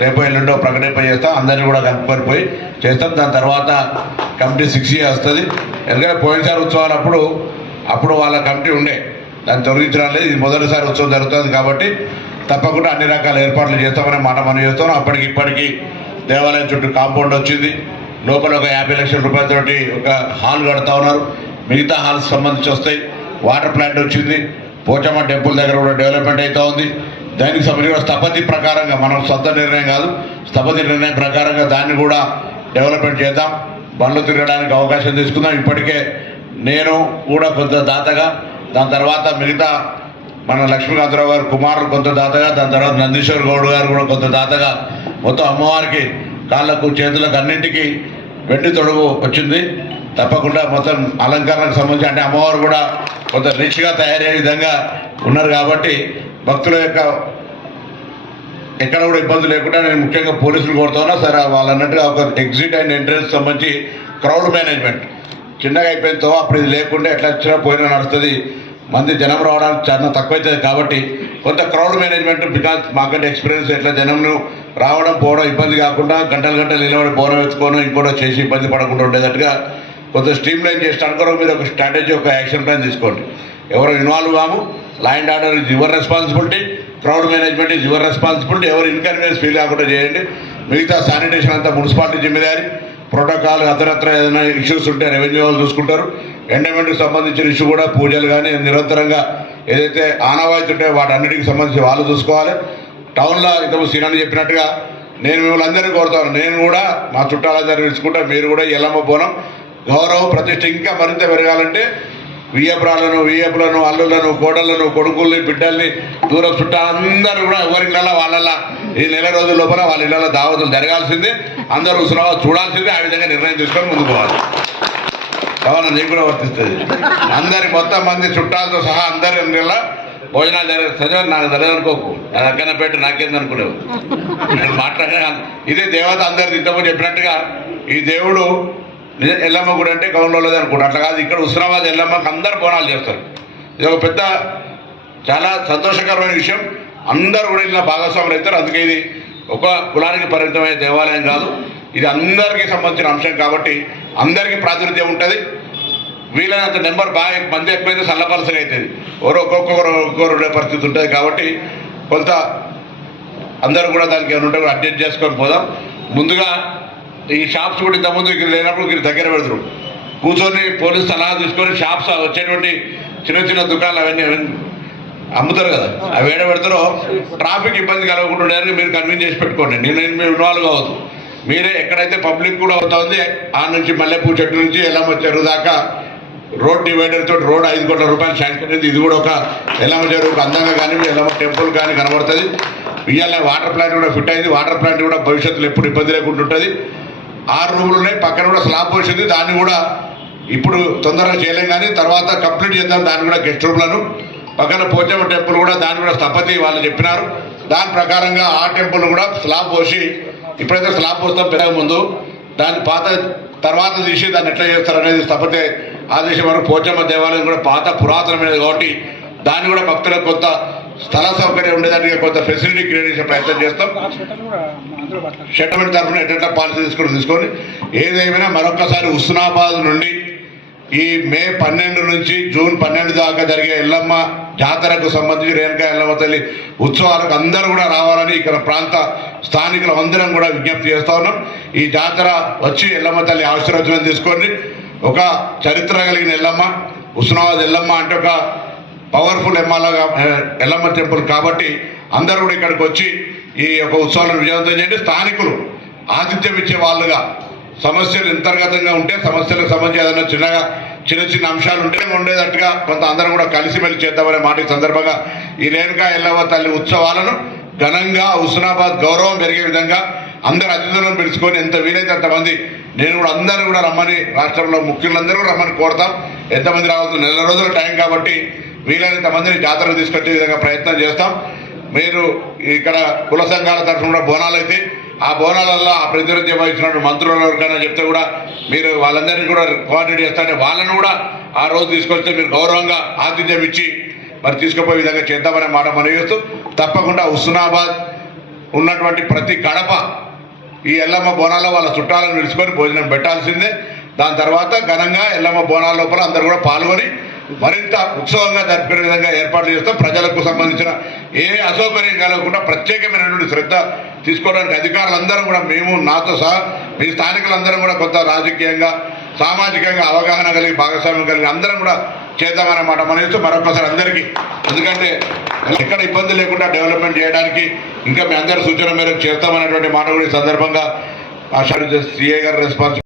రేపు ఎల్లుండో ప్రకటింప చేస్తాం అందరినీ కూడా కలుపుకొని చేస్తాం. దాని తర్వాత కమిటీ సిక్స్ ఇయర్ వస్తుంది ఎందుకంటే పోయినసారి ఉత్సవాలు అప్పుడు అప్పుడు వాళ్ళ కమిటీ ఉండే. దాన్ని తొలగించడం లేదు. ఇది మొదటిసారి ఉత్సవం జరుగుతుంది కాబట్టి తప్పకుండా అన్ని రకాల ఏర్పాట్లు చేస్తామనే మాట మనం చేస్తాం అప్పటికి ఇప్పటికి దేవాలయం చుట్టూ కాంపౌండ్ వచ్చింది. లోపల ఒక యాభై లక్షల రూపాయలతోటి ఒక హాల్ కడతా ఉన్నారు. మిగతా హాల్స్ సంబంధించి వస్తాయి. వాటర్ ప్లాంట్ వచ్చింది. పోచమ్మ టెంపుల్ దగ్గర కూడా డెవలప్మెంట్ అవుతూ ఉంది. దానికి సంబంధించి కూడా స్థపతి ప్రకారంగా మనం సొంత నిర్ణయం కాదు స్థపతి నిర్ణయం ప్రకారంగా దాన్ని కూడా డెవలప్మెంట్ చేద్దాం. బండ్లు తిరగడానికి అవకాశం తీసుకుందాం. ఇప్పటికే నేను కూడా కొంత దాతగా దాని తర్వాత మిగతా మన లక్ష్మీకాంతరావు గారు కుమారులు కొంత దాతగా దాని తర్వాత నందీశ్వర్ గౌడ్ గారు కూడా కొంత దాతగా మొత్తం అమ్మవారికి కాళ్ళకు చేతులకు అన్నింటికి వెండి తొడుగు వచ్చింది. తప్పకుండా మొత్తం అలంకరణకు సంబంధించి అంటే అమ్మవారు కూడా కొంత రిచ్గా తయారయ్యే విధంగా ఉన్నారు కాబట్టి భక్తుల యొక్క ఎక్కడ కూడా ఇబ్బంది లేకుండా నేను ముఖ్యంగా పోలీసులు కోరుతున్నా సరే వాళ్ళు అన్నట్టుగా ఒక ఎగ్జిట్ అండ్ ఎంట్రెన్స్ సంబంధించి క్రౌడ్ మేనేజ్మెంట్ చిన్నగా అయిపోయినతో అప్పుడు ఇది లేకుండా ఎట్లా వచ్చినా పోయినా నడుస్తుంది. మంది జనం రావడానికి చాలా తక్కువైతుంది కాబట్టి కొంత క్రౌడ్ మేనేజ్మెంట్ బికాస్ మాకంటే ఎక్స్పీరియన్స్ ఎట్లా జనంను రావడం పోవడం ఇబ్బంది కాకుండా గంటలు గంటలు నిలబడి బోనం ఎత్తుకోవడం ఇంకోటో చేసి ఇబ్బంది పడకుండా ఉండేటట్టుగా కొంత స్ట్రీమ్ లైన్ చేసి అనుకోవడం మీరు ఒక స్ట్రాటజీ ఒక యాక్షన్ ప్లాన్ తీసుకోండి. ఎవరు ఇన్వాల్వ్ కాము land and order is your responsibility crowd management is your responsibility ఎవరు ఇన్కన్వీనియన్స్ ఫీల్ కాకుండా చేయండి. మిగతా శానిటేషన్ అంతా మున్సిపాలిటీ జిమ్మెదారి ప్రోటోకాల్ అతరత్ర ఏదైనా ఇష్యూస్ ఉంటే రెవెన్యూ వాళ్ళు చూసుకుంటారు. ఎండమెంట్కి సంబంధించిన ఇష్యూ కూడా పూజలు కానీ నిరంతరంగా ఏదైతే ఆనవాయితీ ఉంటే వాటన్నిటికి సంబంధించి వాళ్ళు చూసుకోవాలి. టౌన్లో ఇంతకు సీనాన్ని చెప్పినట్టుగా నేను మిమ్మల్ని అందరినీ కోరుతాను. నేను కూడా మా చుట్టాలందరినీ పిలుచుకుంటా. మీరు కూడా ఎల్లమ్మ పోనం గౌరవ ప్రతిష్ట ఇంకా మరింత పెరగాలంటే వియపురాలను వియపులను అల్లులను కోడళ్ళను కొడుకుల్ని బిడ్డల్ని దూరం చుట్టాలందరూ కూడా ఎవరి ఇళ్ళ వాళ్ళ ఈ నెల రోజుల లోపల వాళ్ళ ఇళ్ళ దావతులు జరగాల్సిందే. అందరూ సులభ చూడాల్సిందే. ఆ విధంగా నిర్ణయం తీసుకొని ముందుకు పోవాలి. కావున నీకు కూడా వర్తిస్తుంది. అందరి మొత్తం మంది చుట్టాలతో సహా అందరి నెల భోజనాలు జరిగే నాకు తెలియదు నా దగ్గర పెట్టి నాకేంది నేను మాట్లాడే ఇదే దేవత అందరు ఇంతకు చెప్పినట్టుగా ఈ దేవుడు ఎల్లమ్మ గుడి అంటే గౌన్లోది అనుకుంటా. అట్లా కాదు ఇక్కడ హుస్నాబాద్ ఎల్లమ్మకి అందరు బోనాలు చేస్తారు. ఇది ఒక పెద్ద చాలా సంతోషకరమైన విషయం. అందరూ కూడా ఇలా భాగస్వాములు అవుతారు. అందుకే ఇది ఒక కులానికి పరిమితమైన దేవాలయం కాదు. ఇది అందరికీ సంబంధించిన అంశం కాబట్టి అందరికీ ప్రాతినిధ్యం ఉంటుంది. వీలైనంత నెంబర్ బాగా మంది ఎక్కువైతే సల్లపలసగా అవుతుంది. ఎవరో ఒక్కొక్కరు ఒక్కొక్కరు ఉండే పరిస్థితి ఉంటుంది కాబట్టి కొంత అందరూ కూడా దానికి ఏమైనా ఉంటే కూడా అడ్జస్ట్ చేసుకొని పోదాం. ముందుగా ఈ షాప్స్ కూడా ఇంతకుముందు ఇక్కడ లేనప్పుడు ఇక్కడ దగ్గర పెడతారు. కూర్చొని పోలీస్ సలహా తీసుకొని షాప్స్ వచ్చేటువంటి చిన్న చిన్న దుకాణాలు అవన్నీ అమ్ముతారు కదా. అవి ఏడ పెడతారో ట్రాఫిక్ ఇబ్బంది కలగకుండా మీరు కన్విన్స్ చేసి పెట్టుకోండి. నేను మీరు ఇన్వాల్వ్ కావద్దు. మీరే ఎక్కడైతే పబ్లిక్ కూడా ఉంది ఆ నుంచి మల్లెపూ చెట్టు నుంచి ఎల్లమ్మ చెరువు దాకా రోడ్ డివైడర్ తోటి రోడ్ ఐదు కోట్ల రూపాయలు శాంక్షన్ అయింది. ఇది కూడా ఒక ఎల్లమ్మ చెరువుకు అందంగా కానీ ఎల్లమ్మ టెంపుల్ కానీ కనబడుతుంది. ఇవాళ వాటర్ ప్లాంట్ కూడా ఫిట్ అయింది. వాటర్ ప్లాంట్ కూడా భవిష్యత్తులో ఎప్పుడు ఇబ్బంది లేకుండా ఉంటుంది ఆరు రూములు ఉన్నాయి పక్కన కూడా స్లాబ్ వచ్చింది దాన్ని కూడా ఇప్పుడు తొందరగా చేయలేం కానీ తర్వాత కంప్లీట్ చేద్దాం దాన్ని కూడా గెస్ట్ రూమ్లను పక్కన పోచమ్మ టెంపుల్ కూడా దాన్ని కూడా స్థపతి వాళ్ళు చెప్పినారు. దాని ప్రకారంగా ఆ టెంపుల్ కూడా స్లాబ్ పోసి ఇప్పుడైతే స్లాబ్ పోస్తాం పెరగ ముందు. దాన్ని పాత తర్వాత తీసి దాన్ని ఎట్లా చేస్తారు అనేది స్థపతి ఆదేశం వరకు పోచమ్మ దేవాలయం కూడా పాత పురాతనమైనది కాబట్టి దాన్ని కూడా భక్తులకు కొంత స్థల సౌకర్యం ఉండేదానికి కొంత ఫెసిలిటీ క్రియేట్ చేసే ప్రయత్నం చేస్తాం. సెటిల్మెంట్ తరఫున ఎట్లా పాలసీ తీసుకొని తీసుకొని ఏదేమైనా మరొకసారి హుస్నాబాద్ నుండి ఈ మే పన్నెండు నుంచి జూన్ పన్నెండు దాకా జరిగే ఎల్లమ్మ జాతరకు సంబంధించి రేణుకా ఎల్లమ్మ తల్లి ఉత్సవాలకు అందరూ కూడా రావాలని ఇక్కడ ప్రాంత స్థానికులు అందరం కూడా విజ్ఞప్తి చేస్తా ఉన్నాం. ఈ జాతర వచ్చి ఎల్లమ్మ తల్లి ఆశీర్వచనం తీసుకొని ఒక చరిత్ర కలిగిన ఎల్లమ్మ హుస్నాబాద్ ఎల్లమ్మ అంటే ఒక పవర్ఫుల్ ఎమ్మాలాగా ఎల్లమ్మ టెంపుల్ కాబట్టి అందరూ కూడా ఇక్కడికి వచ్చి ఈ యొక్క ఉత్సవాలను విజయవంతం చేయండి. స్థానికులు ఆతిథ్యం ఇచ్చే వాళ్ళుగా సమస్యలు అంతర్గతంగా ఉంటే సమస్యలకు సంబంధించి ఏదైనా చిన్నగా చిన్న చిన్న అంశాలు ఉంటే ఉండేటట్టుగా కొంత అందరం కూడా కలిసిమెలిసి చేద్దామనే మాట సందర్భంగా ఈ రేణుకా ఎల్లవ తల్లి ఉత్సవాలను ఘనంగా హుస్నాబాద్ గౌరవం పెరిగే విధంగా అందరు అతిథులను పిలుచుకొని ఎంత వీలైతే అంతమంది నేను కూడా అందరూ కూడా రమ్మని రాష్ట్రంలో ముఖ్యులందరూ రమ్మని కోరుతాం. ఎంతమంది రావచ్చు నెల రోజుల టైం కాబట్టి వీలైనంత మందిని జాతరకు తీసుకొచ్చే విధంగా ప్రయత్నం చేస్తాం. మీరు ఇక్కడ కుల సంఘాల తరఫున కూడా బోనాలు అయితే ఆ బోనాలలో ఆ ప్రతినిధ్యం వహించినటువంటి మంత్రులు ఎవరికైనా చెప్తే కూడా మీరు వాళ్ళందరినీ కూడా కోఆర్డినేట్ చేస్తారని వాళ్ళని కూడా ఆ రోజు తీసుకొస్తే మీరు గౌరవంగా ఆతిథ్యం ఇచ్చి మరి తీసుకుపోయే విధంగా చేద్దామనే మాట మనం చేస్తూ తప్పకుండా హుస్నాబాద్ ఉన్నటువంటి ప్రతి గడప ఈ ఎల్లమ్మ బోనాల్లో వాళ్ళ చుట్టాలను నిలుచుకొని భోజనం పెట్టాల్సిందే. దాని తర్వాత ఘనంగా ఎల్లమ్మ బోనాల లోపల అందరు కూడా పాల్గొని మరింత ఉత్సవంగా జరుపుకునే విధంగా ఏర్పాట్లు చేస్తాం. ప్రజలకు సంబంధించిన ఏ అసౌకర్యం కలగకుండా ప్రత్యేకమైనటువంటి శ్రద్ధ తీసుకోవడానికి అధికారులందరూ కూడా మేము నాతో సహా మీ స్థానికులందరం కూడా కొంత రాజకీయంగా సామాజికంగా అవగాహన కలిగి భాగస్వామ్యం కలిగి అందరం కూడా చేద్దామన్నమాట మన చేస్తూ. మరొకసారి అందరికీ ఎందుకంటే ఎక్కడ ఇబ్బంది లేకుండా డెవలప్మెంట్ చేయడానికి ఇంకా మీ అందరి సూచన మేరకు చేస్తామనేటువంటి మాట కూడా ఈ సందర్భంగా ఆ సిఏ గారు రెస్పాన్స్